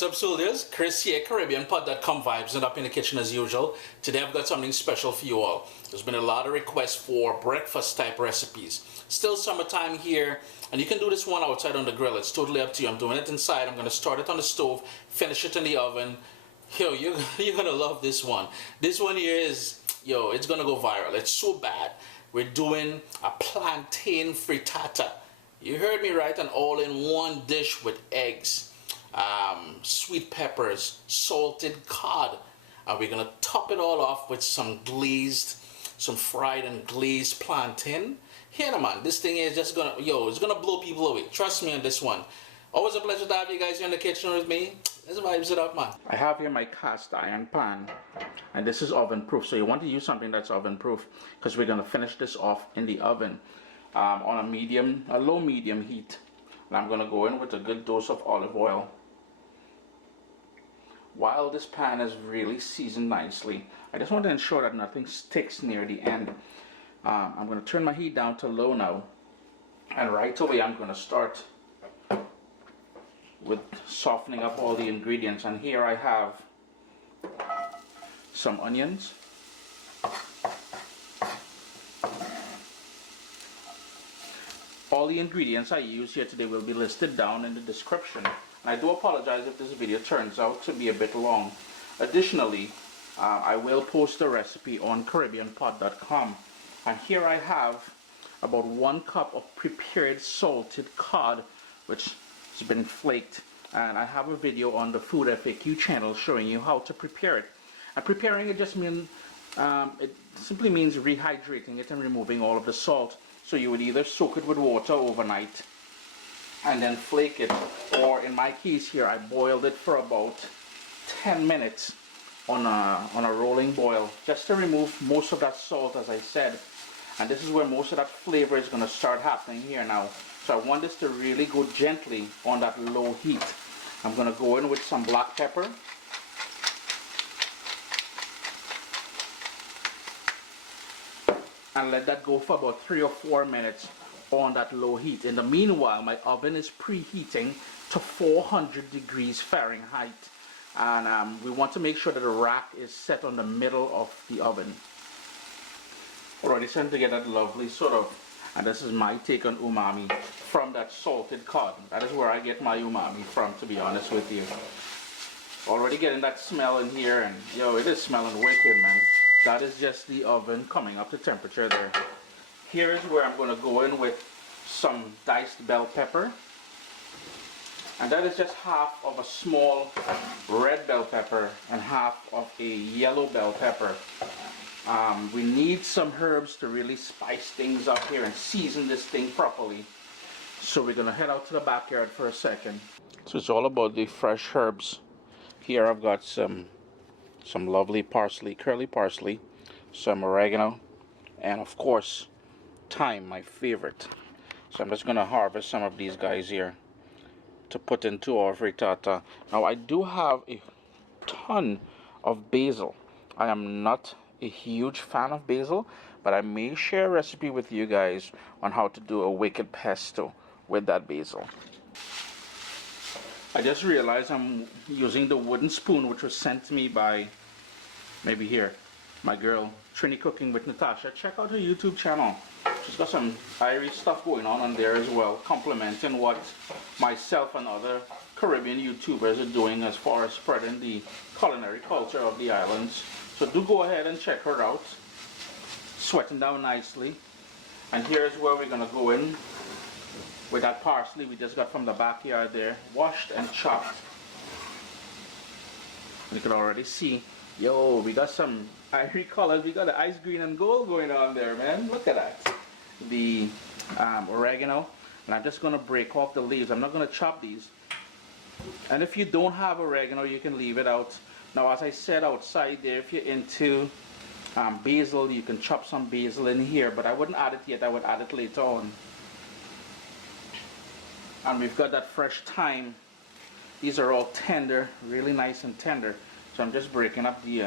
What's up, soldiers? Chris here, CaribbeanPod.com vibes, and up in the kitchen as usual. Today I've got something special for you all. There's been a lot of requests for breakfast type recipes. Still summertime here, and you can do this one outside on the grill. It's totally up to you. I'm doing it inside. I'm going to start it on the stove, finish it in the oven. Yo, you're going to love this one. This one here is, it's going to go viral. It's so bad. We're doing a plantain frittata. You heard me right, an all-in-one dish with eggs. Sweet peppers, salted cod, and we're gonna top it all off with some fried and glazed plantain. Here, man, this thing is just gonna, it's gonna blow people away. Trust me on this one. Always a pleasure to have you guys here in the kitchen with me. Let's vibes it up, man. I have here my cast iron pan, and this is oven proof. So you want to use something that's oven proof because we're gonna finish this off in the oven on a low medium heat. And I'm gonna go in with a good dose of olive oil. While this pan is really seasoned nicely, I just want to ensure that nothing sticks near the end. I'm going to turn my heat down to low now, and right away I'm going to start with softening up all the ingredients. And here I have some onions, all the ingredients I use here today will be listed down in the description. I do apologize if this video turns out to be a bit long. Additionally, I will post a recipe on CaribbeanPod.com, and here I have about 1 cup of prepared salted cod, which has been flaked, and I have a video on the Food FAQ channel showing you how to prepare it. And preparing it just means it simply means rehydrating it and removing all of the salt. So you would either soak it with water overnight and then flake it, or in my case here I boiled it for about 10 minutes on a rolling boil, just to remove most of that salt, as I said. And this is where most of that flavor is going to start happening here now. So I want this to really go gently on that low heat. I'm going to go in with some black pepper, and let that go for about 3 or 4 minutes on that low heat. In the meanwhile, my oven is preheating to 400 degrees Fahrenheit, and we want to make sure that the rack is set on the middle of the oven. Already starting to get that lovely sort of, and this is my take on umami from that salted cod. That is where I get my umami from, to be honest with you. Already getting that smell in here, and it is smelling wicked, man. That is just the oven coming up to temperature there. Here is where I'm going to go in with some diced bell pepper, and that is just half of a small red bell pepper and half of a yellow bell pepper. We need some herbs to really spice things up here and season this thing properly. So we're going to head out to the backyard for a second. So it's all about the fresh herbs. Here I've got some lovely parsley, curly parsley, some oregano, and of course thyme, my favorite. So I'm just going to harvest some of these guys here to put into our frittata. Now I do have a ton of basil. I am not a huge fan of basil, but I may share a recipe with you guys on how to do a wicked pesto with that basil. I just realized I'm using the wooden spoon which was sent to me by, maybe here, my girl Trini Cooking with Natasha. Check out her YouTube channel. She's got some Irish stuff going on there as well, complementing what myself and other Caribbean YouTubers are doing as far as spreading the culinary culture of the islands. So do go ahead and check her out. Sweating down nicely. And here's where we're going to go in with that parsley we just got from the backyard there, washed and chopped. You can already see, we got some ivory colors. We got the ice green and gold going on there, man. Look at that. The oregano, and I'm just going to break off the leaves. I'm not going to chop these. And if you don't have oregano, you can leave it out. Now, as I said outside there, if you're into basil, you can chop some basil in here, but I wouldn't add it yet. I would add it later on. And we've got that fresh thyme. These are all tender, really nice and tender. So I'm just breaking up the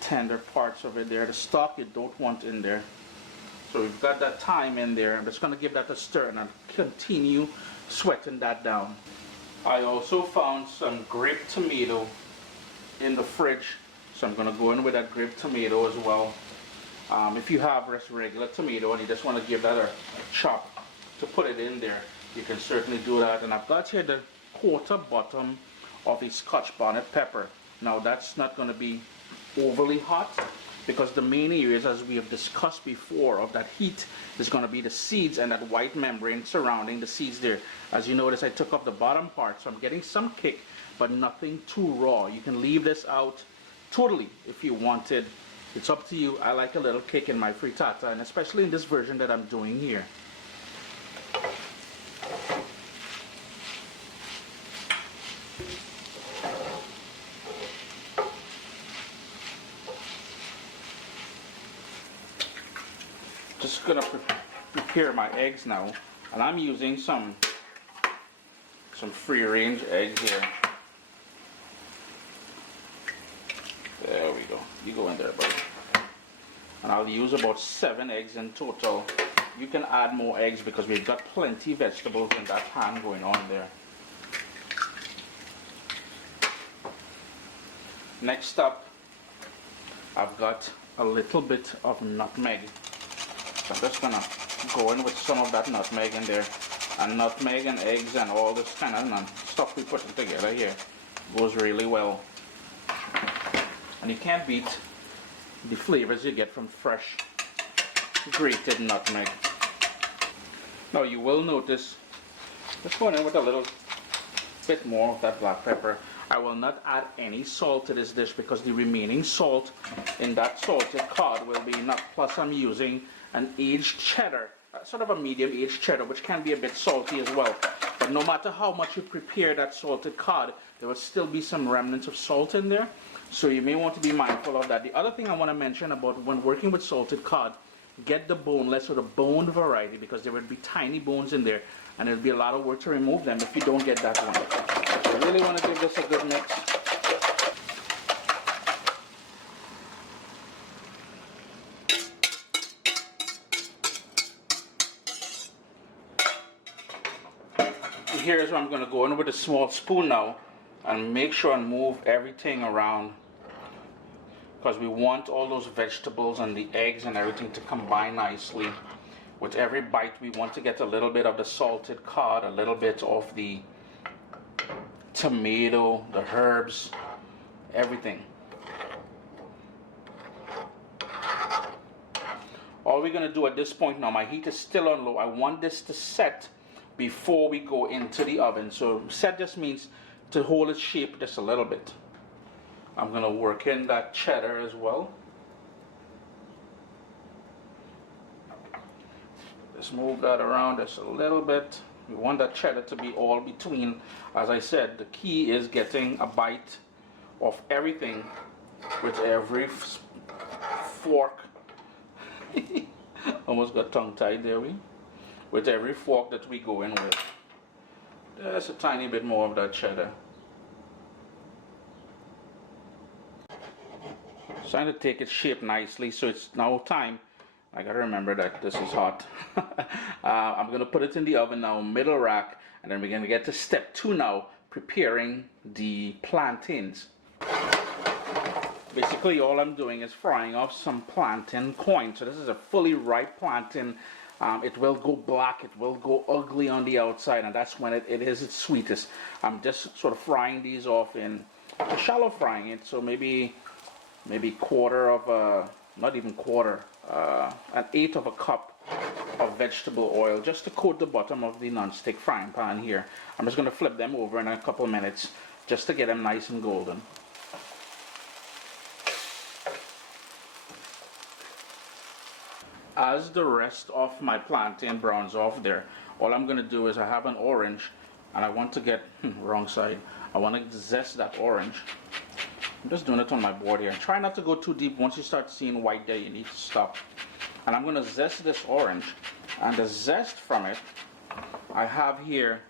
tender parts of it there. The stalk you don't want in there. So we've got that thyme in there. I'm just going to give that a stir and I'll continue sweating that down. I also found some grape tomato in the fridge, so I'm going to go in with that grape tomato as well. If you have just regular tomato and you just want to give that a chop to put it in there, you can certainly do that. And I've got here the quarter bottom of a scotch bonnet pepper. Now that's not going to be overly hot, because the main areas, as we have discussed before, of that heat is going to be the seeds and that white membrane surrounding the seeds there. As you notice, I took off the bottom part, so I'm getting some kick, but nothing too raw. You can leave this out totally if you wanted. It's up to you. I like a little kick in my frittata, and especially in this version that I'm doing here. Just gonna prepare my eggs now, and I'm using some free-range eggs here. There we go. You go in there, buddy. And I'll use about 7 eggs in total. You can add more eggs because we've got plenty of vegetables in that pan going on there. Next up, I've got a little bit of nutmeg. So I'm just gonna go in with some of that nutmeg in there. And nutmeg and eggs and all this kind of stuff we put together here goes really well. And you can't beat the flavors you get from fresh grated nutmeg. Now you will notice, just going in with a little bit more of that black pepper. I will not add any salt to this dish because the remaining salt in that salted cod will be enough. Plus I'm using an aged cheddar, sort of a medium aged cheddar, which can be a bit salty as well. But no matter how much you prepare that salted cod, there will still be some remnants of salt in there. So you may want to be mindful of that. The other thing I want to mention about when working with salted cod, get the boneless or the boned variety, because there will be tiny bones in there and it'll be a lot of work to remove them if you don't get that one. So I really want to give this a good mix. Here's where I'm going to go in with a small spoon now and make sure and move everything around, because we want all those vegetables and the eggs and everything to combine nicely. With every bite we want to get a little bit of the salted cod, a little bit of the tomato, the herbs, everything. All we're going to do at this point now, my heat is still on low. I want this to set before we go into the oven. So set just means to hold its shape just a little bit. I'm going to work in that cheddar as well. Just move that around just a little bit. We want that cheddar to be all between. As I said, the key is getting a bite of everything with every fork. Almost got tongue-tied there, with every fork that we go in with. There's a tiny bit more of that cheddar. It's trying to take its shape nicely, so it's now time. I gotta remember that this is hot. I'm gonna put it in the oven now, middle rack, and then we're gonna get to step 2 now, preparing the plantains. Basically all I'm doing is frying off some plantain coin. So this is a fully ripe plantain. It will go black, it will go ugly on the outside, and that's when it is its sweetest. I'm just sort of frying these off in shallow frying it, so maybe quarter of a, not even quarter, an eighth of a cup of vegetable oil, just to coat the bottom of the non-stick frying pan here. I'm just going to flip them over in a couple of minutes just to get them nice and golden. As the rest of my plantain browns off there, all I'm going to do is I have an orange and I want to get, wrong side, I want to zest that orange. I'm just doing it on my board here. Try not to go too deep. Once you start seeing white there, you need to stop. And I'm going to zest this orange, and the zest from it, I have here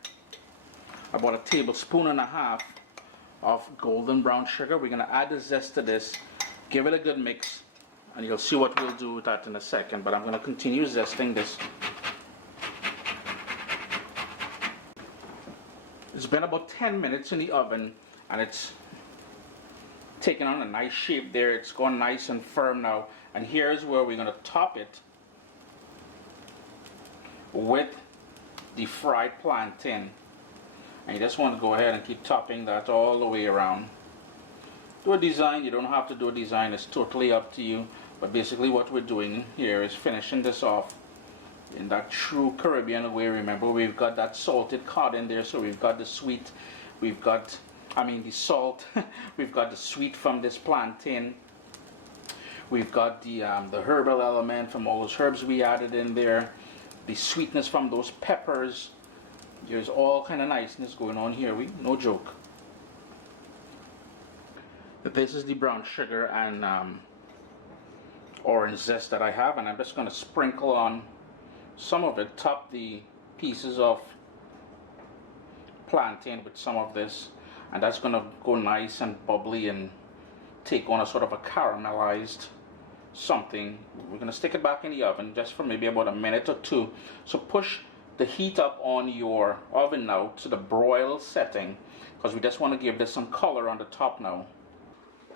about 1.5 tablespoons of golden brown sugar. We're going to add the zest to this, give it a good mix, and you'll see what we'll do with that in a second. But I'm going to continue zesting this. It's been about 10 minutes in the oven, and it's taking on a nice shape there. It's gone nice and firm now. And here's where we're going to top it with the fried plantain. And you just want to go ahead and keep topping that all the way around. Do a design. You don't have to do a design. It's totally up to you. But basically what we're doing here is finishing this off in that true Caribbean way. Remember, we've got that salted cod in there, so we've got the sweet, we've got, the salt, we've got the sweet from this plantain, we've got the herbal element from all those herbs we added in there, the sweetness from those peppers. There's all kind of niceness going on here. No joke. This is the brown sugar and orange zest that I have, and I'm just going to sprinkle on some of it, top the pieces of plantain with some of this, and that's going to go nice and bubbly and take on a sort of a caramelized something. We're going to stick it back in the oven just for maybe about a minute or two. So push the heat up on your oven now to the broil setting, because we just want to give this some color on the top now.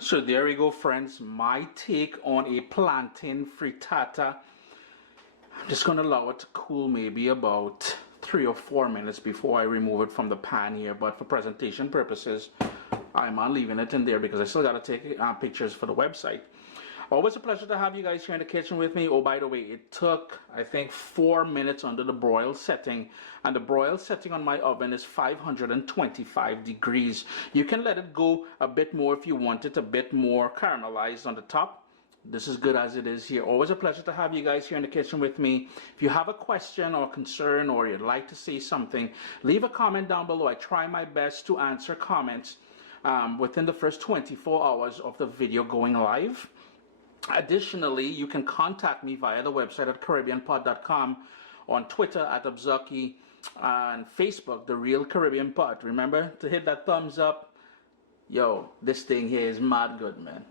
So there we go, friends, my take on a plantain frittata. I'm just going to allow it to cool maybe about 3 or 4 minutes before I remove it from the pan here, but for presentation purposes I'm leaving it in there because I still got to take pictures for the website. Always a pleasure to have you guys here in the kitchen with me. Oh, by the way, it took, I think, 4 minutes under the broil setting, and the broil setting on my oven is 525 degrees. You can let it go a bit more if you want it a bit more caramelized on the top. This is good as it is here. Always a pleasure to have you guys here in the kitchen with me. If you have a question or concern, or you'd like to say something, leave a comment down below. I try my best to answer comments within the first 24 hours of the video going live. Additionally, you can contact me via the website at caribbeanpot.com, on Twitter at Abzuki, and Facebook, The Real Caribbean Pot. Remember to hit that thumbs up. Yo, this thing here is mad good, man.